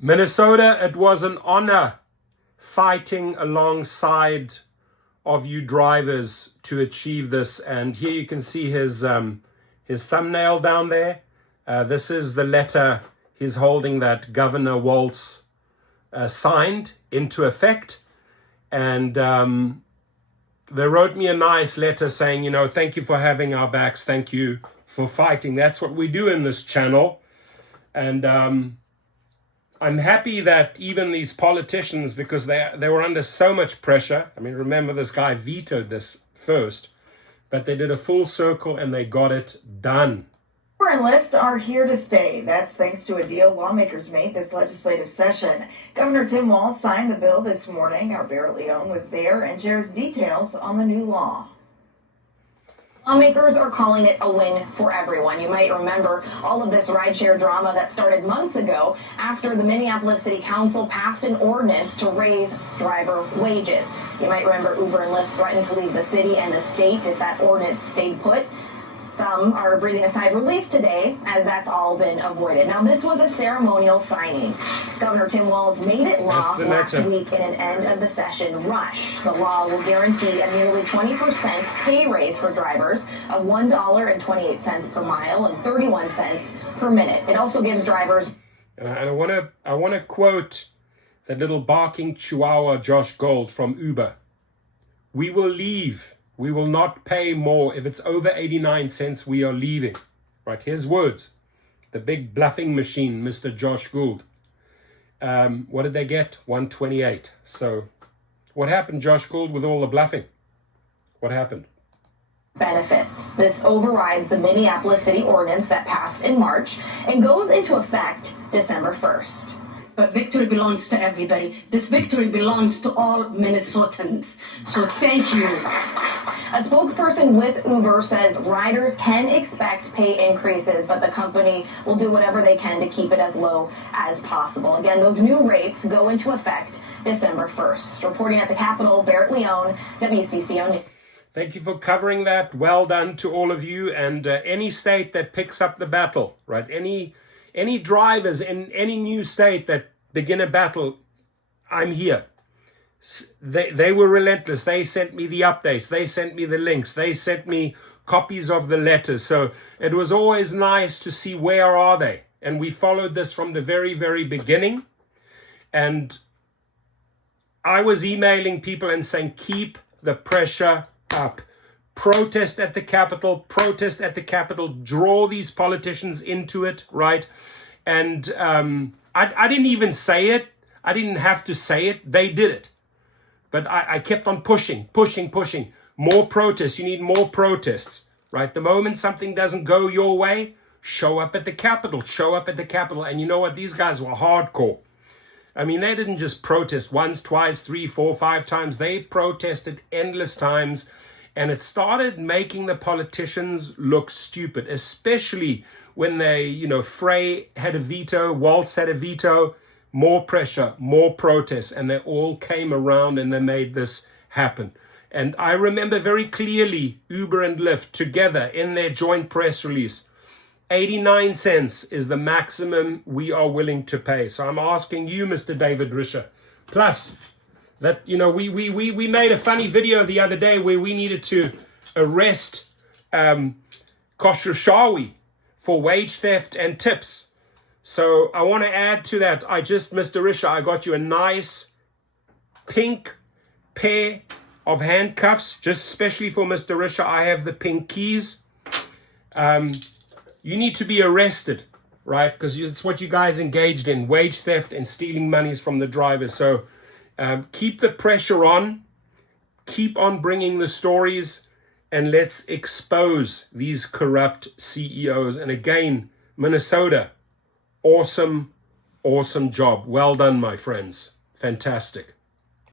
Minnesota, it was an honor fighting alongside of you drivers to achieve this. And here you can see his thumbnail down there. This is the letter he's holding that Governor Walz signed into effect. And they wrote me a nice letter saying, you know, thank you for having our backs. Thank you for fighting. That's what we do in this channel. And I'm happy that even these politicians, because they were under so much pressure. I mean, remember, this guy vetoed this first, but they did a full circle and they got it done. Uber and Lyft are here to stay. That's thanks to a deal lawmakers made this legislative session. Governor Tim Walz signed the bill this morning. Our Barrett Leone was there and shares details on the new law. Lawmakers are calling it a win for everyone. You might remember all of this rideshare drama that started months ago after the Minneapolis City Council passed an ordinance to raise driver wages. You might remember Uber and Lyft threatened to leave the city and the state if that ordinance stayed put. Some are breathing a sigh of relief today as that's all been avoided. Now, this was a ceremonial signing. Governor Tim Walz made it law last week in an end of the session rush. The law will guarantee a nearly 20% pay raise for drivers of $1.28 per mile and 31 cents per minute. It also gives drivers. And I want to quote that little barking chihuahua Josh Gold from Uber. We will leave. We will not pay more. If it's over 89 cents, we are leaving. Right, his words. The big bluffing machine, Mr. Josh Gould. What did they get? 128. So what happened, Josh Gould, with all the bluffing? What happened? Benefits. This overrides the Minneapolis City ordinance that passed in March and goes into effect December 1st. But victory belongs to everybody. This victory belongs to all Minnesotans. So thank you. A spokesperson with Uber says riders can expect pay increases, but the company will do whatever they can to keep it as low as possible. Again, those new rates go into effect December 1st. Reporting at the Capitol, Barrett Leone, WCCO News. Thank you for covering that. Well done to all of you. And any state that picks up the battle, right? Any drivers in any new state that begin a battle, I'm here. They were relentless. They sent me the updates. They sent me the links. They sent me copies of the letters. So it was always nice to see where are they. And we followed this from the very, very beginning. And I was emailing people and saying, keep the pressure up. Protest at the Capitol, draw these politicians into it, right? And I didn't even say it. I didn't have to say it. They did it. But I kept on pushing. More protests. You need more protests, right? The moment something doesn't go your way, show up at the Capitol. And you know what? These guys were hardcore. I mean, they didn't just protest once, twice, 3, 4, 5 times. They protested endless times. And it started making the politicians look stupid, especially when they, you know, Frey had a veto, Walz had a veto. More pressure, more protests, and they all came around and they made this happen. And I remember very clearly Uber and Lyft together in their joint press release. 89 cents is the maximum we are willing to pay. So I'm asking you, Mr. David Risher. Plus, that, you know, we made a funny video the other day where we needed to arrest Khosrowshahi for wage theft and tips. So I want to add to that. Mr. Risher, I got you a nice pink pair of handcuffs, just especially for Mr. Risher. I have the pink keys. You need to be arrested, right? Because it's what you guys engaged in, wage theft and stealing monies from the drivers. So keep the pressure on. Keep on bringing the stories. And let's expose these corrupt CEOs. And again, Minnesota, awesome job. Well done, my friends. Fantastic.